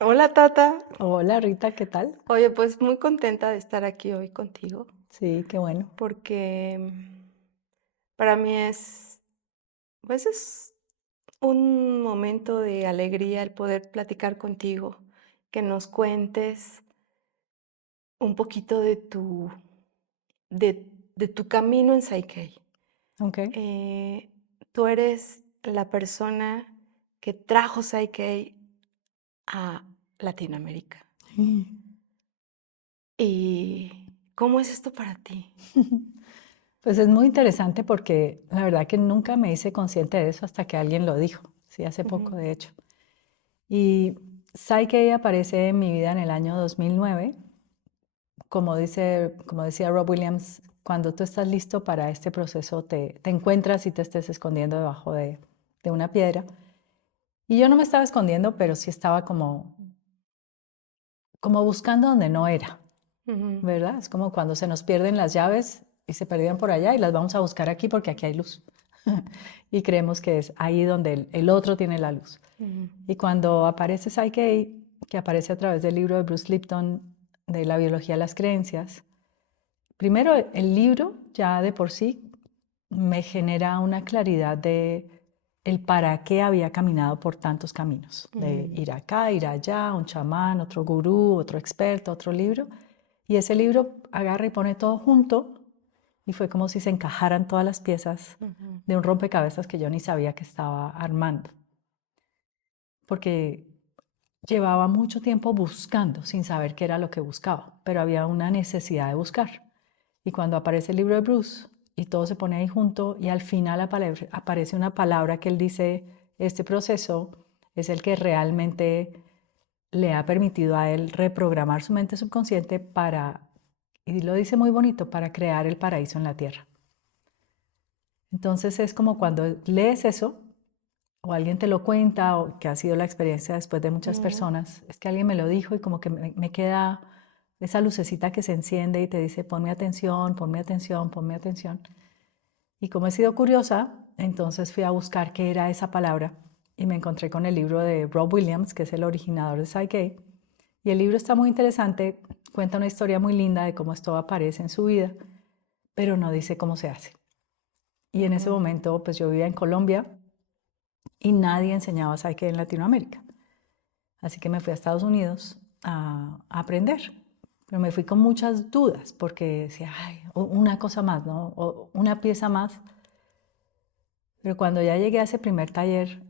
Hola Tata. Hola Rita, ¿qué tal? Oye, pues muy contenta de estar aquí hoy contigo Sí, qué bueno. porque para mí pues es un momento de alegría el poder platicar contigo, que nos cuentes un poquito de tu camino en Psyche. Ok. Eh, Tú eres la persona que trajo Psyche a Latinoamérica. Mm. ¿Y cómo es esto para ti? Pues es muy interesante porque la verdad que nunca me hice consciente de eso hasta que alguien lo dijo, sí, hace poco Ujú, de hecho. Y Psyche aparece en mi vida en el año 2009, como decía Rob Williams, cuando tú estás listo para este proceso te encuentras y te estés escondiendo debajo de una piedra. Y yo no me estaba escondiendo, pero sí estaba como buscando donde no era. ujú. ¿Verdad? Es como cuando se nos pierden las llaves y se perdían por allá y las vamos a buscar aquí porque aquí hay luz. Y creemos que es ahí donde el otro tiene la luz. Ujú, Y cuando aparece Psyche, que aparece a través del libro de Bruce Lipton de la biología de las creencias, primero el libro ya de por sí me genera una claridad de el para qué había caminado por tantos caminos, de ujú, ir acá, ir allá, un chamán, otro gurú, otro experto, otro libro. Y ese libro agarra y pone todo junto y fue como si se encajaran todas las piezas ujú, de un rompecabezas que yo ni sabía que estaba armando. Porque llevaba mucho tiempo buscando sin saber qué era lo que buscaba, pero había una necesidad de buscar. Y cuando aparece el libro de Bruce y todo se pone ahí junto y al final aparece una palabra que él dice, este proceso es el que realmente le ha permitido a él reprogramar su mente subconsciente para, y lo dice muy bonito, para crear el paraíso en la tierra. Entonces es como cuando lees eso o alguien te lo cuenta o que ha sido la experiencia después de muchas ujú, personas, es que alguien me lo dijo y como que me queda esa lucecita que se enciende y te dice, ponme atención, ponme atención, ponme atención. Y como he sido curiosa, entonces fui a buscar qué era esa palabra y me encontré con el libro de Rob Williams, que es el originador de Psyche. Y el libro está muy interesante, cuenta una historia muy linda de cómo esto aparece en su vida, pero no dice cómo se hace. Y en ese ujú, momento, pues yo vivía en Colombia y nadie enseñaba Psyche en Latinoamérica. Así que me fui a Estados Unidos a aprender. Pero me fui con muchas dudas porque decía, ay, una cosa más, ¿no? O una pieza más. Pero cuando ya llegué a ese primer taller,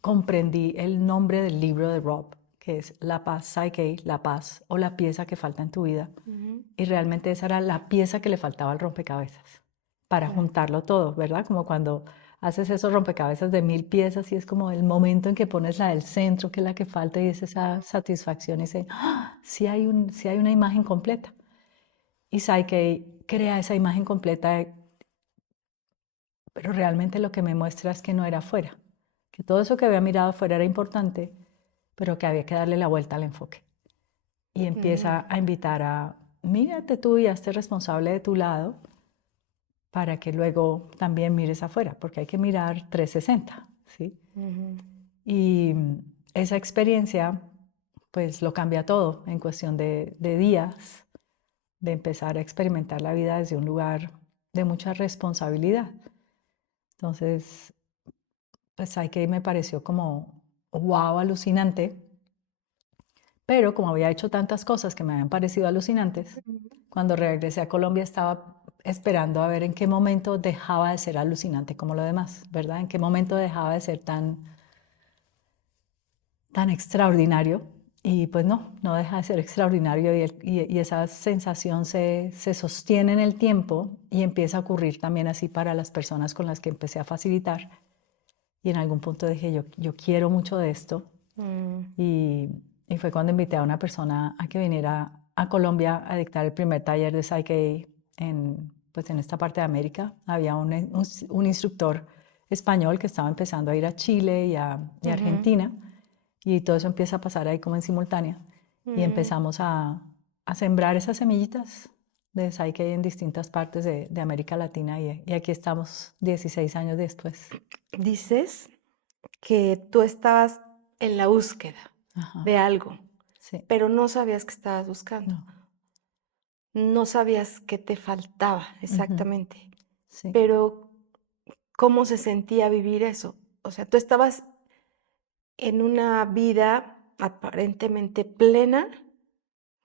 comprendí el nombre del libro de Rob, que es La Paz Psyche, La Paz o la pieza que falta en tu vida. ujú. Y realmente esa era la pieza que le faltaba al rompecabezas para Claro. juntarlo todo, ¿verdad? Como cuando haces esos rompecabezas de 1000 piezas y es como el momento en que pones la del centro, que es la que falta y es esa satisfacción y dice, ¡ah! Sí hay una imagen completa. Y Psyche crea esa imagen completa, pero realmente lo que me muestra es que no era afuera, que todo eso que había mirado afuera era importante, pero que había que darle la vuelta al enfoque. Y Mm, empieza a invitar a, mírate tú y hazte responsable de tu lado para que luego también mires afuera, porque hay que mirar 360, ¿sí? ujú, Y esa experiencia, pues lo cambia todo en cuestión de días, de empezar a experimentar la vida desde un lugar de mucha responsabilidad. Entonces, pues hay que me pareció como, wow, alucinante, pero como había hecho tantas cosas que me habían parecido alucinantes, ujú. cuando regresé a Colombia estaba esperando a ver en qué momento dejaba de ser alucinante como lo demás, ¿verdad? En qué momento dejaba de ser tan extraordinario. Y pues no deja de ser extraordinario y esa sensación se sostiene en el tiempo y empieza a ocurrir también así para las personas con las que empecé a facilitar. Y en algún punto dije, yo quiero mucho de esto. Mm, Y, y fue cuando invité a una persona a que viniera a Colombia a dictar el primer taller de Psyche pues en esta parte de América. Había un instructor español que estaba empezando a ir a Chile y a ujú, Argentina y todo eso empieza a pasar ahí como en simultánea. Y mm. empezamos a sembrar esas semillitas de Psyche en distintas partes de América Latina y aquí estamos 16 años después. Dices que tú estabas en la búsqueda. Ajá, de algo, sí, pero no sabías qué estabas buscando. no, No sabías qué te faltaba ujú, exactamente, sí. pero ¿cómo se sentía vivir eso? O sea, tú estabas en una vida aparentemente plena,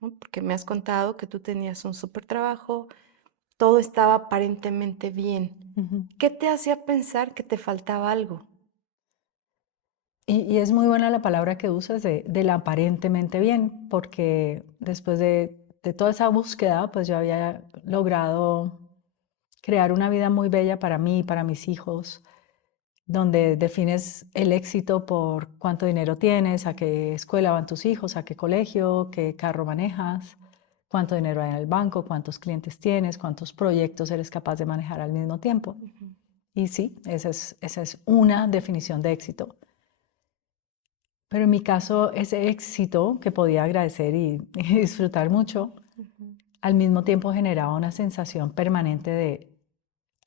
¿no? Porque me has contado que tú tenías un súper trabajo, todo estaba aparentemente bien. Ujú. ¿Qué te hacía pensar que te faltaba algo? Y es muy buena la palabra que usas del aparentemente bien, porque después de toda esa búsqueda, pues yo había logrado crear una vida muy bella para mí y para mis hijos, donde defines el éxito por cuánto dinero tienes, a qué escuela van tus hijos, a qué colegio, qué carro manejas, cuánto dinero hay en el banco, cuántos clientes tienes, cuántos proyectos eres capaz de manejar al mismo tiempo. Ujú, Y sí, esa es una definición de éxito. Pero en mi caso, ese éxito que podía agradecer y disfrutar mucho, ujú, al mismo tiempo generaba una sensación permanente de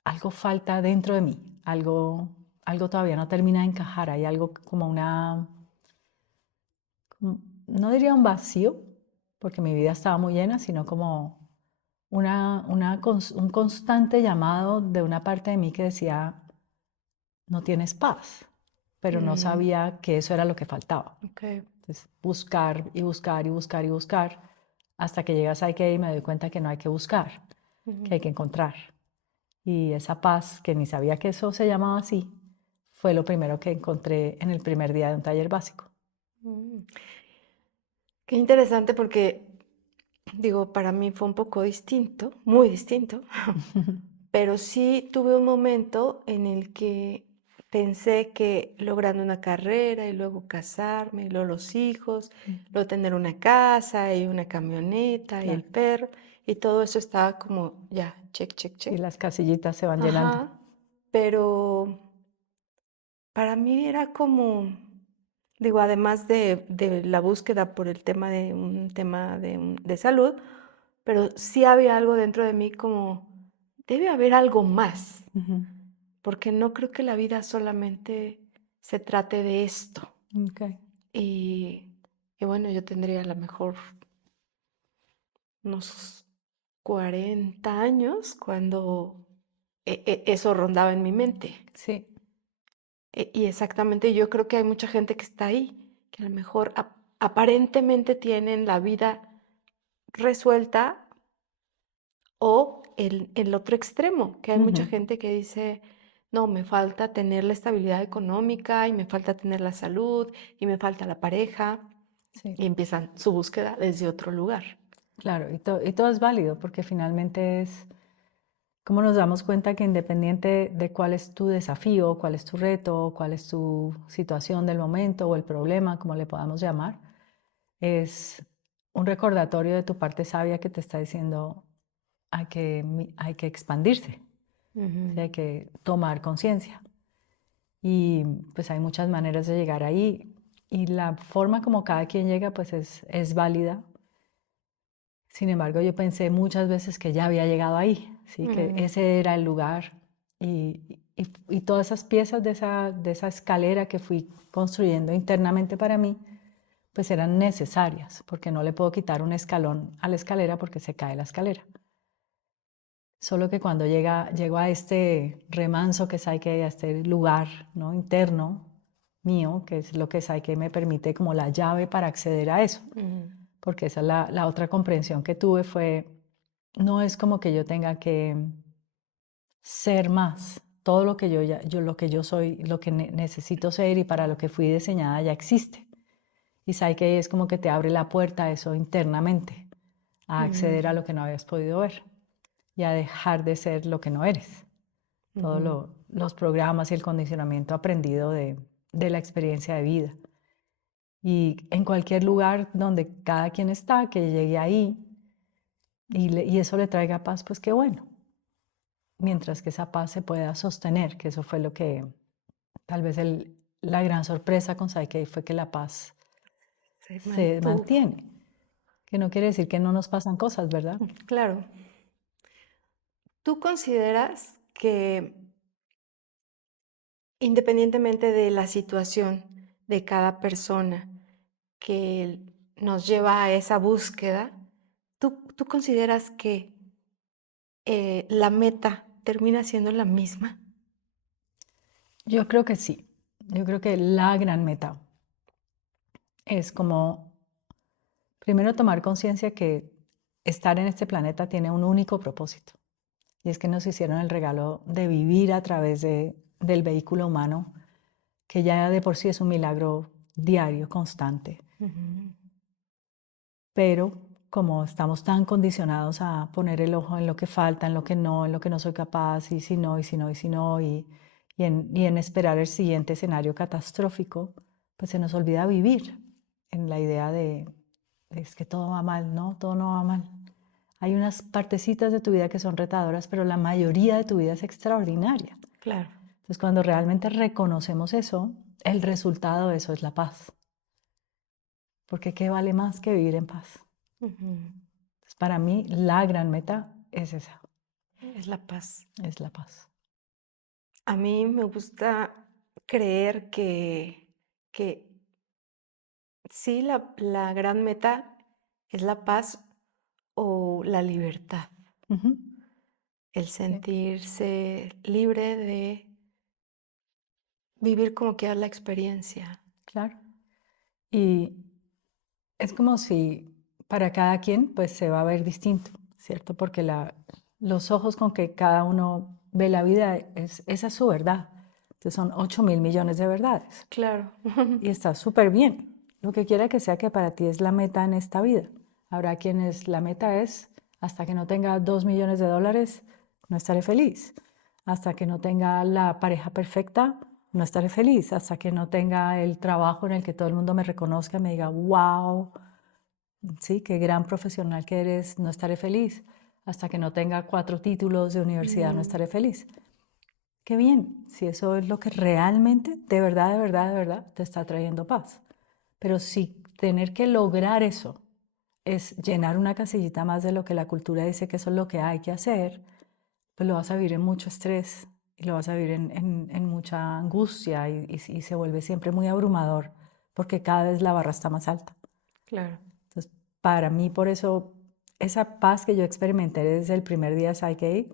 algo falta dentro de mí, algo todavía no termina de encajar, hay algo como no diría un vacío, porque mi vida estaba muy llena, sino como un constante llamado de una parte de mí que decía, no tienes paz, pero no mm, sabía que eso era lo que faltaba. okey, Entonces, buscar y buscar y buscar y buscar, hasta que llegas a IKEA y me doy cuenta que no hay que buscar, que ujú, hay que encontrar. Y esa paz, que ni sabía que eso se llamaba así, fue lo primero que encontré en el primer día de un taller básico. mm. Qué interesante porque, digo, para mí fue un poco distinto, muy distinto, pero sí tuve un momento en el que pensé que logrando una carrera y luego casarme, y luego los hijos, luego tener una casa y una camioneta y el Claro. perro, y todo eso estaba como ya, check, check, Sí, check. las casillitas se van llenando. Ajá, pero para mí era como, digo, además de la búsqueda por el tema de salud, pero sí había algo dentro de mí como, debe haber algo más, Ujú. porque no creo que la vida solamente se trate de esto. Ok. Y, y bueno, yo tendría a lo mejor unos 40 años cuando eso rondaba en mi mente. Sí. Y exactamente, yo creo que hay mucha gente que está ahí, que a lo mejor aparentemente tienen la vida resuelta o el otro extremo, que hay mucha Ujú. gente que dice, no, me falta tener la estabilidad económica y me falta tener la salud y me falta la pareja Sí. y empiezan su búsqueda desde otro lugar. Claro, y todo es válido porque finalmente es como nos damos cuenta que independiente de cuál es tu desafío, cuál es tu reto, cuál es tu situación del momento o el problema, como le podamos llamar, es un recordatorio de tu parte sabia que te está diciendo hay que expandirse, Ujú, ¿sí? Hay que tomar conciencia. Y pues hay muchas maneras de llegar ahí y la forma como cada quien llega pues es válida. Sin embargo, yo pensé muchas veces que ya había llegado ahí, ¿sí? Que ujú, ese era el lugar y todas esas piezas de esa escalera que fui construyendo internamente para mí, pues eran necesarias, porque no le puedo quitar un escalón a la escalera porque se cae la escalera. Solo que cuando llego a este remanso que Saike, a este lugar, ¿no? interno mío, que es lo que Saike me permite como la llave para acceder a eso, ujú, porque esa es la otra comprensión que tuve fue, no es como que yo tenga que ser más, todo lo que lo que yo soy, lo que necesito ser y para lo que fui diseñada ya existe. Y Saike es como que te abre la puerta a eso internamente, a acceder a ujú, lo que no habías podido ver y a dejar de ser lo que no eres. Todos ujú, los programas y el condicionamiento aprendido de la experiencia de vida. Y en cualquier lugar donde cada quien está, que llegue ahí y eso le traiga paz, pues qué bueno. Mientras que esa paz se pueda sostener, que eso fue lo que tal vez la gran sorpresa con Psyche fue que la paz se se mantuvo. mantiene. Que no quiere decir que no nos pasan cosas, ¿verdad? Claro. ¿Tú consideras que independientemente de la situación de cada persona, que nos lleva a esa búsqueda, ¿tú consideras que la meta termina siendo la misma? Yo creo que sí. Yo creo que la gran meta es como, primero, tomar conciencia que estar en este planeta tiene un único propósito. Y es que nos hicieron el regalo de vivir a través del vehículo humano, que ya de por sí es un milagro diario, constante. Ujú. Pero como estamos tan condicionados a poner el ojo en lo que falta, en lo que no soy capaz, y si no, y si no, y si no, y en esperar el siguiente escenario catastrófico, pues se nos olvida vivir en la idea de, es que todo va mal, ¿no? Todo no va mal. Hay unas partecitas de tu vida que son retadoras, pero la mayoría de tu vida es extraordinaria. Claro. Entonces, cuando realmente reconocemos eso, el resultado de eso es la paz. Porque ¿qué vale más que vivir en paz? Ujú. Entonces, para mí, la gran meta es esa, Es la paz. es la paz. A mí me gusta creer que sí, la gran meta es la paz o la libertad, Ujú, el sí, sentirse libre de vivir como quiera la experiencia. claro. Y es como si para cada quien pues se va a ver distinto, ¿cierto? Porque los ojos con que cada uno ve la vida, esa es su verdad. Entonces son 8.000 millones de verdades. Claro. Y está súper bien. Lo que quiera que sea que para ti es la meta en esta vida. Habrá quienes la meta es, hasta que no tenga 2 millones de dólares, no estaré feliz. Hasta que no tenga la pareja perfecta, no estaré feliz. Hasta que no tenga el trabajo en el que todo el mundo me reconozca, me diga, wow, sí, qué gran profesional que eres, no estaré feliz. Hasta que no tenga 4 títulos de universidad, no Mm, estaré feliz. Qué bien, si eso es lo que realmente, de verdad, de verdad, de verdad, te está trayendo paz. Pero si tener que lograr eso es llenar una casillita más de lo que la cultura dice que eso es lo que hay que hacer, pues lo vas a vivir en mucho estrés y lo vas a vivir en mucha angustia y se vuelve siempre muy abrumador porque cada vez la barra está más alta. claro. Entonces, para mí, por eso, esa paz que yo experimenté desde el primer día de Psyche,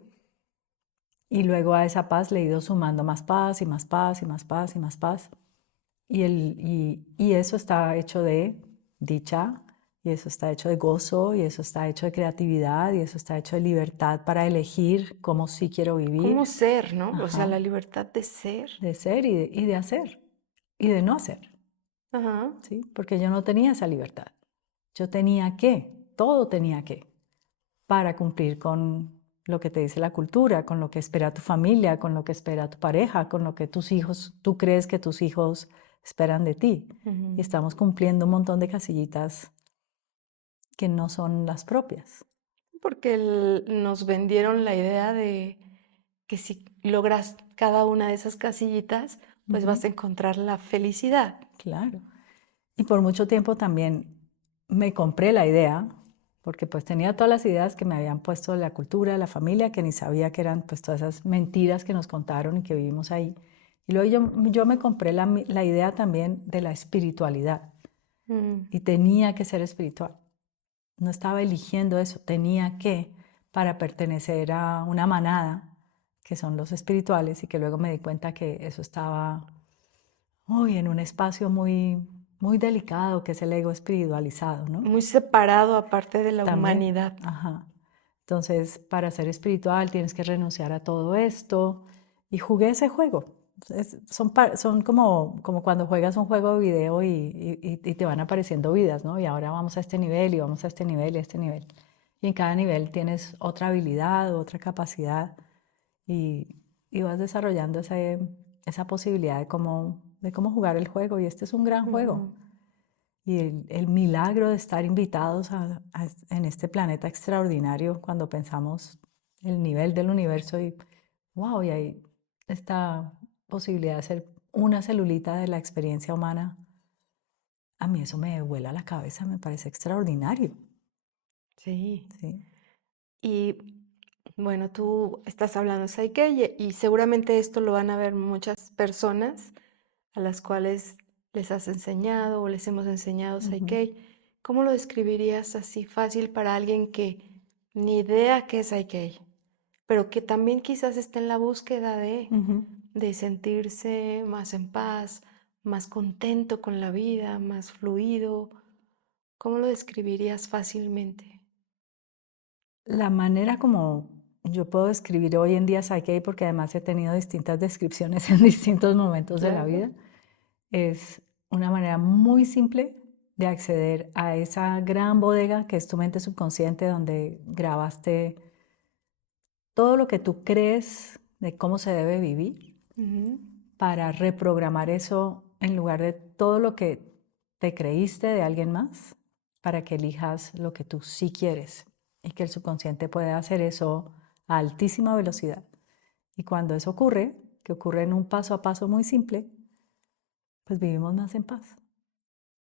y luego a esa paz le he ido sumando más paz y más paz y más paz y más paz. Y eso está hecho de dicha, y eso está hecho de gozo, y eso está hecho de creatividad, y eso está hecho de libertad para elegir cómo sí quiero ¿Cómo vivir. ser, no? O sea, Ajá, la libertad de ser. de ser y de hacer, y de no hacer, Ajá. ¿sí? Porque yo no tenía esa libertad. Yo tenía que, todo tenía que, para cumplir con lo que te dice la cultura, con lo que espera tu familia, con lo que espera tu pareja, con lo que tus hijos, tú crees que tus hijos esperan de ti. Y Ujú. estamos cumpliendo un montón de casillitas que no son las propias. Porque nos vendieron la idea de que si logras cada una de esas casillitas, pues Ujú, vas a encontrar la felicidad. claro. Y por mucho tiempo también me compré la idea, porque pues tenía todas las ideas que me habían puesto de la cultura, de la familia, que ni sabía que eran pues todas esas mentiras que nos contaron y que vivimos ahí. Y luego yo me compré la idea también de la espiritualidad Mm, y tenía que ser espiritual. No estaba eligiendo eso, tenía que para pertenecer a una manada, que son los espirituales, y que luego me di cuenta que eso estaba en un espacio muy, muy delicado, que es el ego espiritualizado, ¿no? muy separado aparte de la También, humanidad. ajá. Entonces, para ser espiritual tienes que renunciar a todo esto. Y jugué ese juego. Son como cuando juegas un juego de video y te van apareciendo vidas, ¿no? Y ahora vamos a este nivel y vamos a este nivel y a este nivel. Y en cada nivel tienes otra habilidad, otra capacidad y, y vas desarrollando esa posibilidad de cómo jugar el juego. Y este es un gran juego. Ujú. Y el milagro de estar invitados en este planeta extraordinario cuando pensamos el nivel del universo y wow, y hay esta posibilidad de ser una celulita de la experiencia humana, a mí eso me vuela la cabeza, me parece extraordinario. Sí. ¿Sí? Y bueno, tú estás hablando de Psyche y seguramente esto lo van a ver muchas personas a las cuales les has enseñado o les hemos enseñado Ujú, Psyche. ¿Cómo lo describirías así fácil para alguien que ni idea qué es Psyche, pero que también quizás está en la búsqueda ujú. de sentirse más en paz, más contento con la vida, más fluido? ¿Cómo lo describirías fácilmente? La manera como yo puedo describir hoy en día Psyche, porque además he tenido distintas descripciones en distintos momentos de la Claro. vida, es una manera muy simple de acceder a esa gran bodega que es tu mente subconsciente, donde grabaste todo lo que tú crees de cómo se debe vivir, Ujú. para reprogramar eso en lugar de todo lo que te creíste de alguien más, para que elijas lo que tú sí quieres y que el subconsciente pueda hacer eso a altísima velocidad. Y cuando eso ocurre, que ocurre en un paso a paso muy simple, pues vivimos más en paz.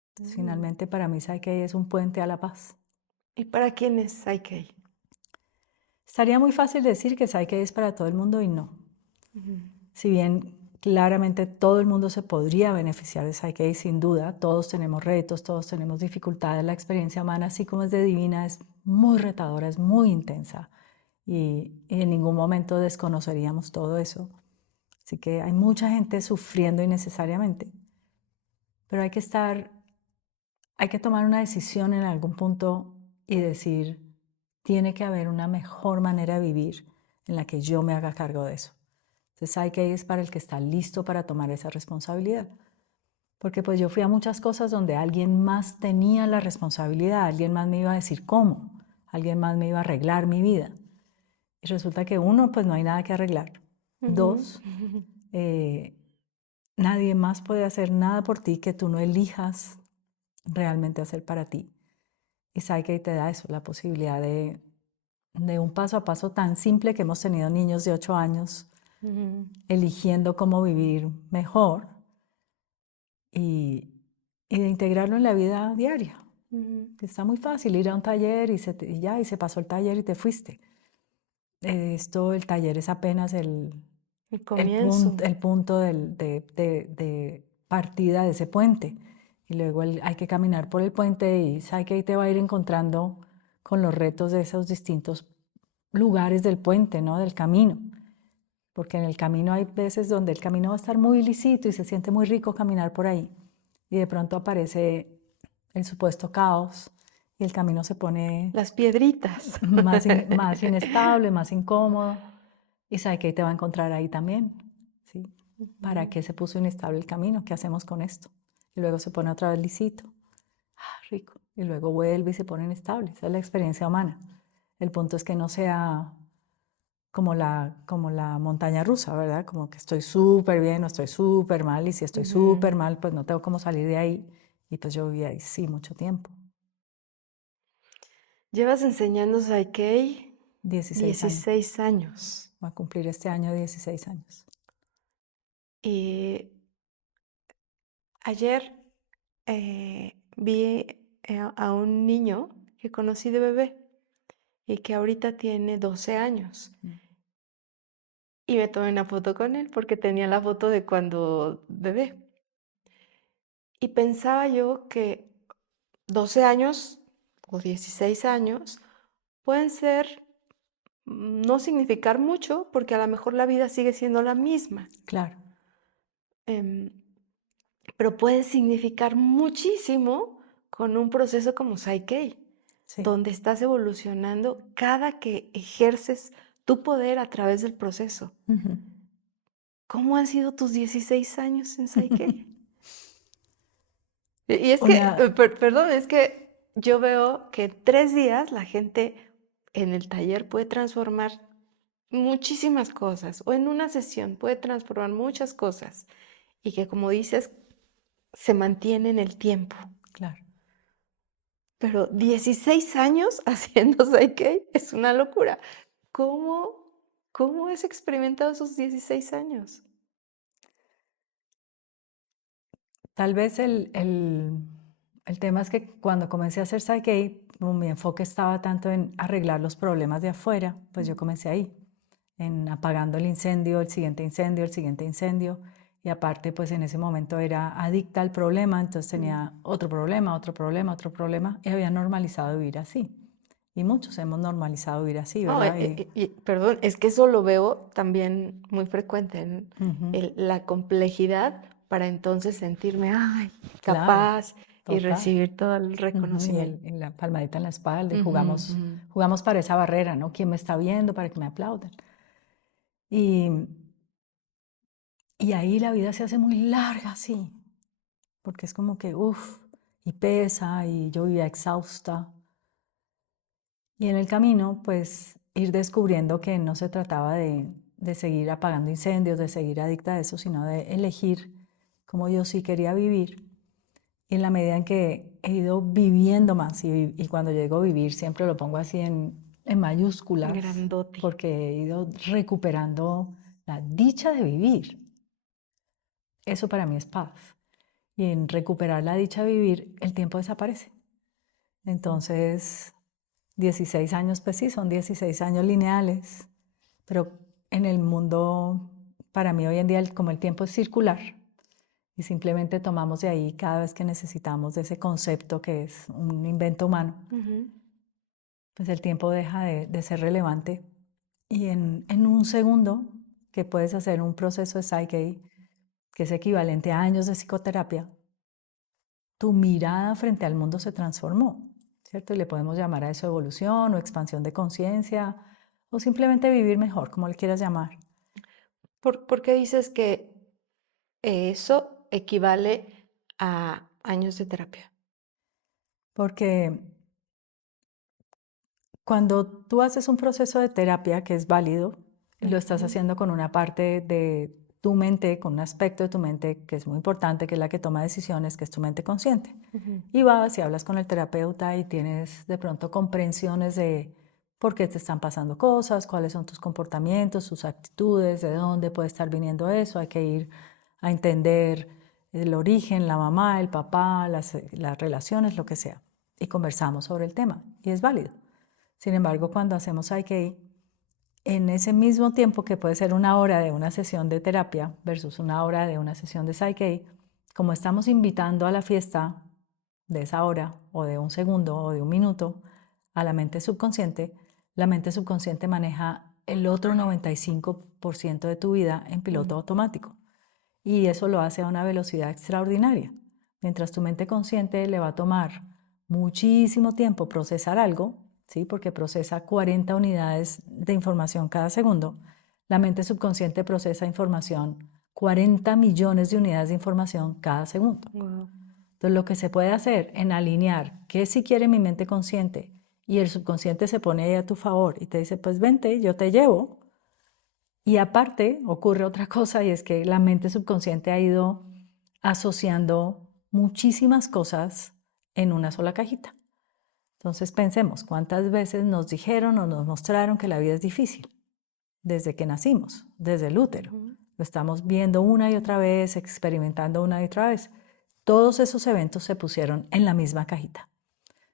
Entonces, Mm. finalmente para mí Psyche es un puente a la paz. ¿Y para quién es Psyche? Estaría muy fácil decir que Psyche es para todo el mundo y no. Ujú. Si bien claramente todo el mundo se podría beneficiar de Psyche, sin duda, todos tenemos retos, todos tenemos dificultades, la experiencia humana, así como es de divina, es muy retadora, es muy intensa y en ningún momento desconoceríamos todo eso. Así que hay mucha gente sufriendo innecesariamente, pero hay que tomar una decisión en algún punto y decir, tiene que haber una mejor manera de vivir en la que yo me haga cargo de eso. Entonces Psyche es para el que está listo para tomar esa responsabilidad. Porque pues yo fui a muchas cosas donde alguien más tenía la responsabilidad, alguien más me iba a decir cómo, alguien más me iba a arreglar mi vida. Y resulta que uno, pues no hay nada que arreglar. Ujú. Dos, nadie más puede hacer nada por ti que tú no elijas realmente hacer para ti. Y Psyche te da eso, la posibilidad de un paso a paso tan simple que hemos tenido niños de 8 años Ujú. eligiendo cómo vivir mejor y, y de integrarlo en la vida diaria. Ujú. Que está muy fácil ir a un taller y ya, y se pasó el taller y te fuiste. El taller es apenas El comienzo. el punto de partida de ese puente. Y luego hay que caminar por el puente y sabe que ahí te va a ir encontrando con los retos de esos distintos lugares del puente, ¿no? Del camino. Porque en el camino hay veces donde el camino va a estar muy lisito y se siente muy rico caminar por ahí. Y de pronto aparece el supuesto caos y el camino se pone Las piedritas. más inestable, más incómodo. Y sabe que te va a encontrar ahí también. ¿Sí? ¿Para Ujú. qué se puso inestable el camino? ¿Qué hacemos con esto? Y luego se pone otra vez lisito. Ah, rico. Y luego vuelve y se pone inestable. Esa es la experiencia humana. El punto es que no sea como la montaña rusa, ¿verdad? Como que estoy súper bien o estoy súper mal, y si estoy Ujú. súper mal, pues no tengo cómo salir de ahí. Y pues yo viví ahí sí mucho tiempo, Llevas enseñando Psyche 16 años. 16 años. Va a cumplir este año 16 años. Y ayer vi a un niño que conocí de bebé y que ahorita tiene 12 años. Mm. Y me tomé una foto con él porque tenía la foto de cuando bebé. Y pensaba yo que 12 años o 16 años pueden ser, no significar mucho, porque a lo mejor la vida sigue siendo la misma, Claro, em, pero pueden significar muchísimo con un proceso como Psyche, sí. donde estás evolucionando cada que ejerces tu poder a través del proceso. Ujú. ¿Cómo han sido tus 16 años en Psyche? Y es que, Una, perdón, es que yo veo que en 3 días la gente en el taller puede transformar muchísimas cosas, o en una sesión puede transformar muchas cosas, y que como dices, se mantiene en el tiempo. claro. Pero 16 años haciendo Psyche es una locura. ¿Cómo, cómo has experimentado esos 16 años? Tal vez el tema es que cuando comencé a hacer Psyche, como mi enfoque estaba tanto en arreglar los problemas de afuera, pues yo comencé ahí, en apagando el incendio, el siguiente incendio, el siguiente incendio, y aparte pues en ese momento era adicta al problema, entonces tenía otro problema, otro problema, otro problema y había normalizado vivir así. Y muchos hemos normalizado vivir así, No, ¿verdad? perdón, es que eso lo veo también muy frecuente en Ujú, la complejidad para entonces sentirme, ay, claro, capaz y total. recibir todo el Ujú, y reconocimiento. la palmadita en la espalda y Ujú, jugamos, ujú. jugamos para esa barrera, ¿no? ¿Quién me está viendo para que me aplaudan? Y, y ahí la vida se hace muy larga, sí, porque es como que, uff, y pesa, y yo vivía exhausta. Y en el camino, pues, ir descubriendo que no se trataba de seguir apagando incendios, de seguir adicta a eso, sino de elegir como yo sí quería vivir. Y en la medida en que he ido viviendo más, y cuando llego a vivir siempre lo pongo así en mayúsculas, Grandote. porque he ido recuperando la dicha de vivir. Eso para mí es paz. Y en recuperar la dicha de vivir, el tiempo desaparece. Entonces, 16 años, pues sí, son 16 años lineales, pero en el mundo, para mí hoy en día, como el tiempo es circular, y simplemente tomamos de ahí cada vez que necesitamos de ese concepto que es un invento humano, Ujú. pues el tiempo deja de ser relevante. Y en un segundo que puedes hacer un proceso de Psyche, que es equivalente a años de psicoterapia, tu mirada frente al mundo se transformó, ¿cierto? Y le podemos llamar a eso evolución o expansión de conciencia o simplemente vivir mejor, como le quieras llamar. ¿Por qué dices que eso equivale a años de terapia? Porque cuando tú haces un proceso de terapia que es válido, lo estás Ujú, haciendo con una parte de tu mente, con un aspecto de tu mente que es muy importante, que es la que toma decisiones, que es tu mente consciente. ujú, Y vas y hablas con el terapeuta y tienes de pronto comprensiones de por qué te están pasando cosas, cuáles son tus comportamientos, tus actitudes, de dónde puede estar viniendo eso. Hay que ir a entender el origen, la mamá, el papá, las relaciones, lo que sea. Y conversamos sobre el tema y es válido. Sin embargo, cuando hacemos Psyche, en ese mismo tiempo que puede ser una hora de una sesión de terapia versus una hora de una sesión de Psyche, como estamos invitando a la fiesta de esa hora o de un segundo o de un minuto a la mente subconsciente maneja el otro 95% de tu vida en piloto automático. Y eso lo hace a una velocidad extraordinaria. Mientras tu mente consciente le va a tomar muchísimo tiempo procesar algo, ¿sí? Porque procesa 40 unidades de información cada segundo, la mente subconsciente procesa información, 40 millones de unidades de información cada segundo. Wow. Entonces, lo que se puede hacer en alinear qué si quiere mi mente consciente y el subconsciente se pone ahí a tu favor y te dice, pues vente, yo te llevo. Y aparte ocurre otra cosa y es que la mente subconsciente ha ido asociando muchísimas cosas en una sola cajita. Entonces pensemos, ¿cuántas veces nos dijeron o nos mostraron que la vida es difícil? Desde que nacimos, desde el útero. Ujú. Lo estamos viendo una y otra vez, experimentando una y otra vez. Todos esos eventos se pusieron en la misma cajita.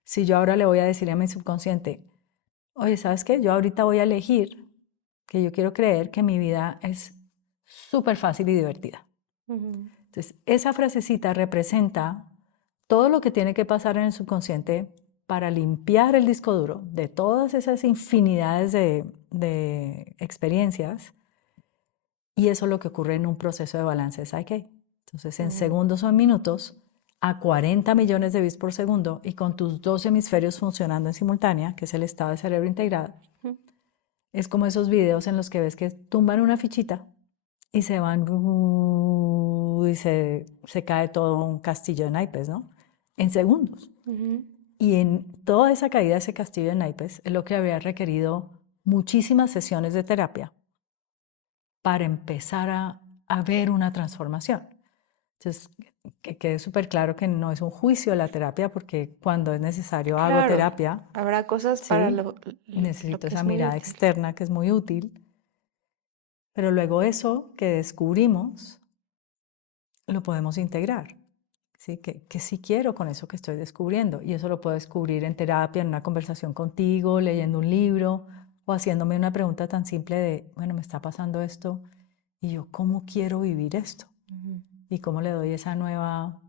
Si yo ahora le voy a decir a mi subconsciente, oye, ¿sabes qué? Yo ahorita voy a elegir que yo quiero creer que mi vida es súper fácil y divertida. Ujú. Entonces, esa frasecita representa todo lo que tiene que pasar en el subconsciente para limpiar el disco duro de todas esas infinidades de experiencias. Y eso es lo que ocurre en un proceso de balance de Psyche. Entonces, en Wow. segundos o en minutos, a 40 millones de bits por segundo y con tus dos hemisferios funcionando en simultánea, que es el estado de cerebro integrado, Ujú. es como esos videos en los que ves que tumban una fichita y se van y se cae todo un castillo de naipes, ¿no? En segundos. Ujú. Y en toda esa caída de ese castillo de naipes es lo que había requerido muchísimas sesiones de terapia para empezar a ver una transformación. Entonces, que quede súper claro que no es un juicio la terapia, porque cuando es necesario hago Claro, terapia, habrá cosas para ¿sí? lo Necesito que esa es muy mirada útil. externa que es muy útil, pero luego eso que descubrimos lo podemos integrar, ¿sí? Que sí quiero con eso que estoy descubriendo, y eso lo puedo descubrir en terapia, en una conversación contigo, leyendo un libro o haciéndome una pregunta tan simple de, bueno, me está pasando esto y yo, ¿cómo quiero vivir esto? y cómo le doy esa nueva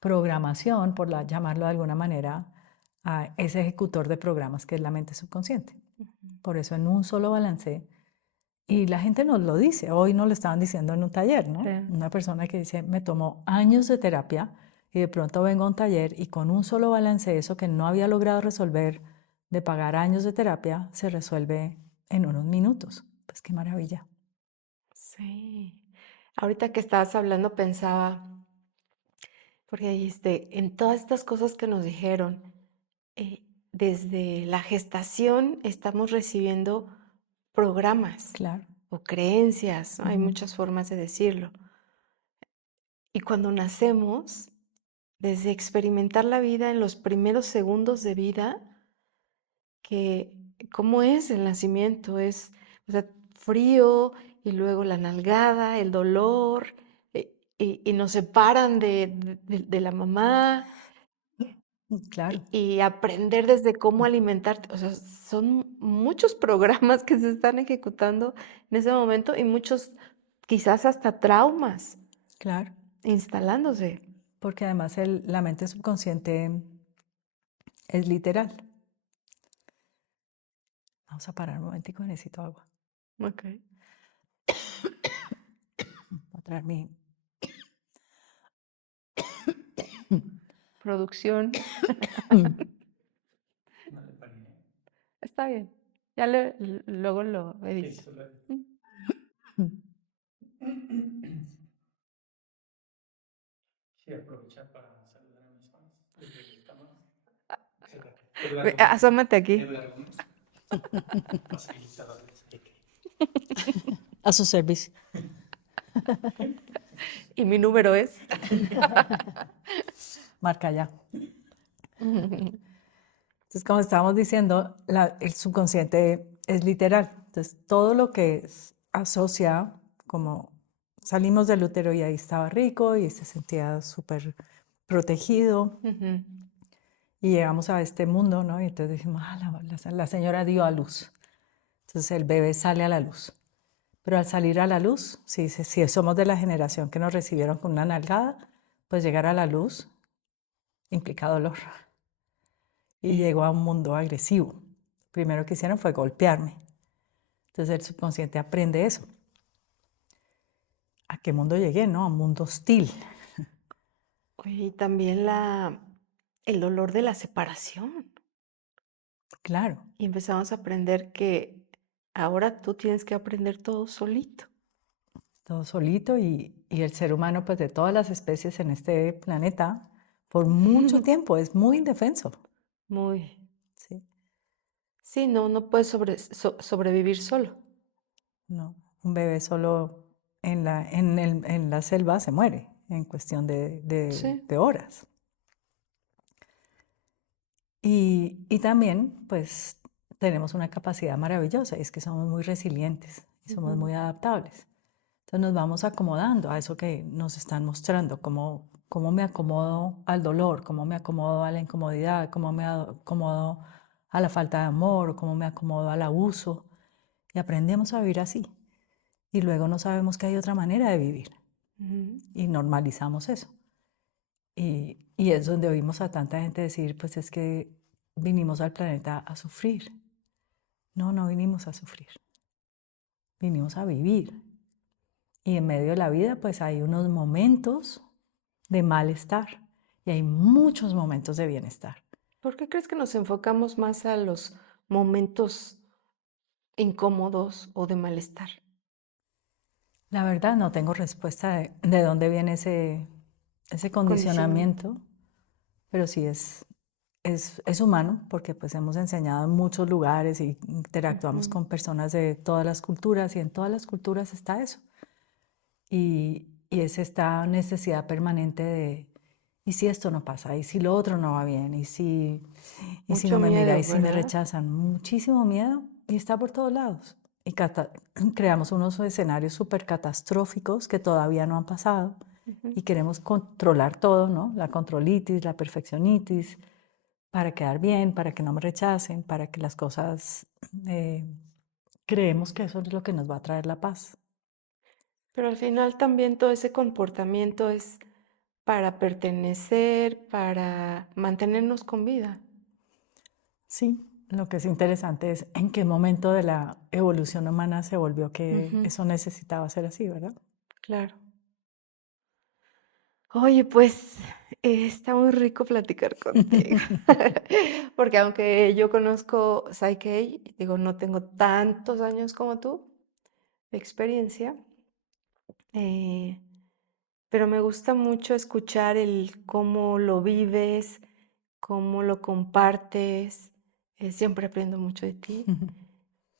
programación, llamarlo de alguna manera, a ese ejecutor de programas que es la mente subconsciente. Por eso en un solo balance, y la gente nos lo dice, hoy nos lo estaban diciendo en un taller, ¿no? Sí. Una persona que dice, me tomó años de terapia y de pronto vengo a un taller y con un solo balance, eso que no había logrado resolver de pagar años de terapia, se resuelve en unos minutos. Pues qué maravilla. Sí. Ahorita que estabas hablando pensaba, porque dijiste, en todas estas cosas que nos dijeron, desde la gestación estamos recibiendo programas Claro. o creencias, ¿no? Hay muchas formas de decirlo. Y cuando nacemos, desde experimentar la vida en los primeros segundos de vida, que cómo es el nacimiento, es, o sea, frío y luego la nalgada, el dolor, y nos separan de la mamá Claro, y aprender desde cómo alimentarte. O sea, son muchos programas que se están ejecutando en ese momento y muchos quizás hasta traumas claro. instalándose. Porque además la mente subconsciente es literal. Vamos a parar un momentico, necesito agua. Ok. Voy a traer mi... Producción. Está bien. Ya luego lo edito. Sí, aprovechar para saludar a mis fans desde las cámaras. Asómate aquí. Eduardo Gómez, facilitadores. A su servicio. Y mi número es. Marca ya. Entonces, como estábamos diciendo, el subconsciente es literal. Entonces, todo lo que asocia, como salimos del útero y ahí estaba rico y se sentía súper protegido, y llegamos a este mundo, ¿no? Y entonces dijimos, la señora dio a luz. Entonces, el bebé sale a la luz. Pero al salir a la luz, si somos de la generación que nos recibieron con una nalgada, pues llegar a la luz implica dolor. Y llegó a un mundo agresivo. Primero que hicieron fue golpearme. Entonces el subconsciente aprende eso. ¿A qué mundo llegué? No, a un mundo hostil. Y también el dolor de la separación. Claro, Y empezamos a aprender que ahora tú tienes que aprender todo solito. todo solito y el ser humano, pues de todas las especies en este planeta, por mucho tiempo es muy indefenso. Muy. ¿Sí? Sí, no puedes sobrevivir solo. No, un bebé solo en la selva se muere en cuestión Sí. de horas. Y también, pues, tenemos una capacidad maravillosa, y es que somos muy resilientes y somos muy adaptables. Entonces nos vamos acomodando a eso que nos están mostrando, cómo me acomodo al dolor, cómo me acomodo a la incomodidad, cómo me acomodo a la falta de amor, o cómo me acomodo al abuso. Y aprendemos a vivir así. Y luego no sabemos que hay otra manera de vivir. Y normalizamos eso. Y es donde oímos a tanta gente decir, pues es que vinimos al planeta a sufrir. No, no vinimos a sufrir. Vinimos a vivir. Y en medio de la vida, pues hay unos momentos de malestar y hay muchos momentos de bienestar. ¿Por qué crees que nos enfocamos más a los momentos incómodos o de malestar? La verdad, no tengo respuesta de dónde viene ese condicionamiento, pero sí es humano, porque pues hemos enseñado en muchos lugares y interactuamos con personas de todas las culturas y en todas las culturas está eso. Y es esta necesidad permanente de, ¿y si esto no pasa? ¿Y si lo otro no va bien? ¿Y si Mucho no me mira? miedo, ¿Y si me ¿verdad? rechazan? Muchísimo miedo y está por todos lados. Y creamos unos escenarios súper catastróficos que todavía no han pasado y queremos controlar todo, ¿no? La controlitis, la perfeccionitis, para quedar bien, para que no me rechacen, para que las cosas, creemos que eso es lo que nos va a traer la paz. Pero al final también todo ese comportamiento es para pertenecer, para mantenernos con vida. Sí, lo que es interesante es en qué momento de la evolución humana se volvió que Ujú, eso necesitaba ser así, ¿verdad? claro. Oye, pues está muy rico platicar contigo. Porque aunque yo conozco Psyche, digo, no tengo tantos años como tú de experiencia, eh, pero me gusta mucho escuchar el cómo lo vives, cómo lo compartes. Siempre aprendo mucho de ti.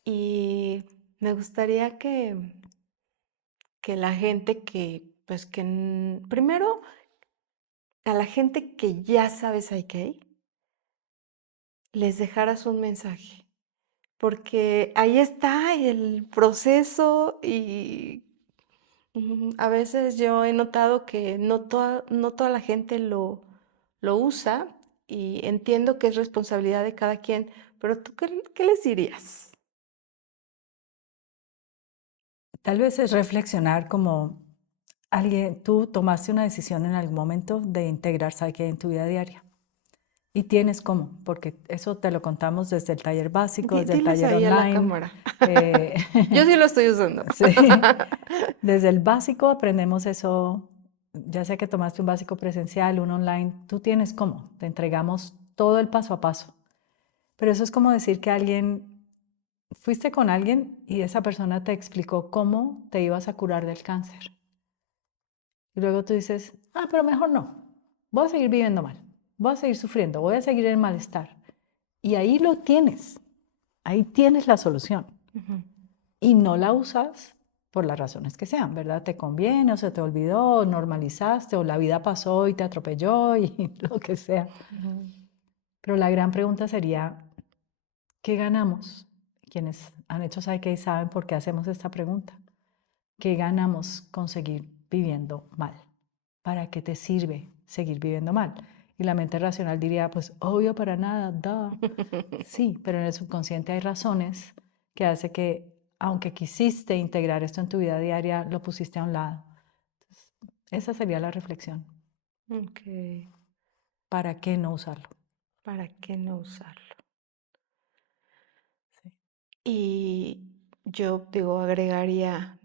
Y me gustaría que la gente pues primero, a la gente que ya sabe Psyche, les dejaras un mensaje, porque ahí está el proceso y a veces yo he notado que no toda la gente lo usa y entiendo que es responsabilidad de cada quien, pero ¿tú qué les dirías? Tal vez es reflexionar como alguien, tú tomaste una decisión en algún momento de integrar Psyche en tu vida diaria. Y tienes cómo, porque eso te lo contamos desde el taller básico, desde el Diles taller ahí a la online. cámara. eh, Yo sí lo estoy usando. sí, desde el básico aprendemos eso, ya sea que tomaste un básico presencial, un online, tú tienes cómo, te entregamos todo el paso a paso. Pero eso es como decir que fuiste con alguien y esa persona te explicó cómo te ibas a curar del cáncer. Y luego tú dices, pero mejor no, voy a seguir viviendo mal, voy a seguir sufriendo, voy a seguir en malestar. Y ahí lo tienes, ahí tienes la solución. Ujú, Y no la usas por las razones que sean, ¿verdad? Te conviene o se te olvidó, o normalizaste, o la vida pasó y te atropelló y lo que sea. ujú. Pero la gran pregunta sería, ¿qué ganamos? Quienes han hecho Psyche saben por qué hacemos esta pregunta. ¿Qué ganamos con seguir viviendo mal? ¿Para qué te sirve seguir viviendo mal? Y la mente racional diría, pues obvio para nada, duh. Sí, pero en el subconsciente hay razones que hace que, aunque quisiste integrar esto en tu vida diaria, lo pusiste a un lado. Esa sería la reflexión. Ok, ¿Para qué no usarlo? ¿para qué no usarlo? Sí. Y yo digo, agregaría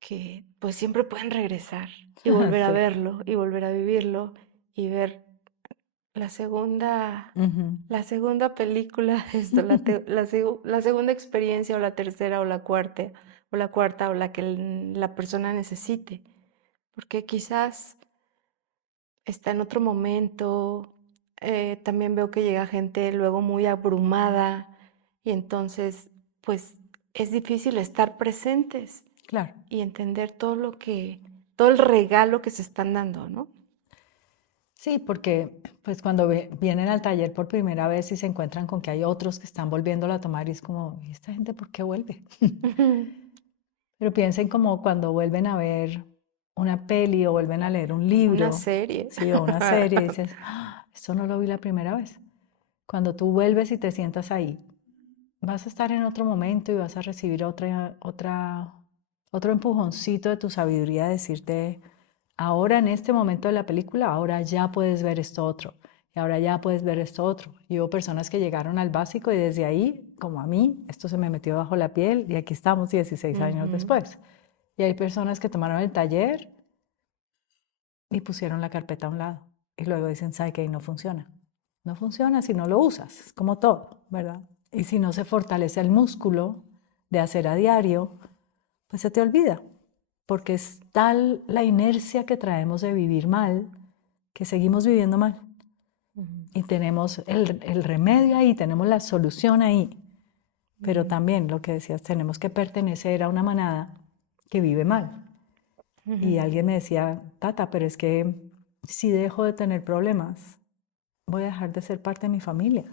que pues siempre pueden regresar y volver a Sí. verlo y volver a vivirlo y ver la segunda, Ujú. la segunda película, la segunda experiencia o la tercera o la cuarta o la que la persona necesite, porque quizás está en otro momento. También veo que llega gente luego muy abrumada y entonces pues es difícil estar presentes Claro. y entender todo el regalo que se están dando, ¿no? Sí, porque pues cuando vienen al taller por primera vez y se encuentran con que hay otros que están volviéndolo a tomar y es como, ¿y esta gente por qué vuelve? Pero piensen como cuando vuelven a ver una peli o vuelven a leer un Una libro, serie. sí, o una serie, y dices, esto no lo vi la primera vez. Cuando tú vuelves y te sientas ahí, vas a estar en otro momento y vas a recibir otro empujoncito de tu sabiduría, de decirte, ahora en este momento de la película, ahora ya puedes ver esto otro, y ahora ya puedes ver esto otro. Y hubo personas que llegaron al básico y desde ahí, como a mí, esto se me metió bajo la piel y aquí estamos 16 años Ujú, después. Y hay personas que tomaron el taller y pusieron la carpeta a un lado. Y luego dicen, ¿sabe qué? No funciona. No funciona si no lo usas, es como todo, ¿verdad? Y si no se fortalece el músculo de hacer a diario, pues se te olvida, porque es tal la inercia que traemos de vivir mal, que seguimos viviendo mal. ujú, Y tenemos el remedio ahí, tenemos la solución ahí. Pero ujú, también lo que decías, tenemos que pertenecer a una manada que vive mal. Y ujú, alguien me decía, Tata, pero es que si dejo de tener problemas, voy a dejar de ser parte de mi familia.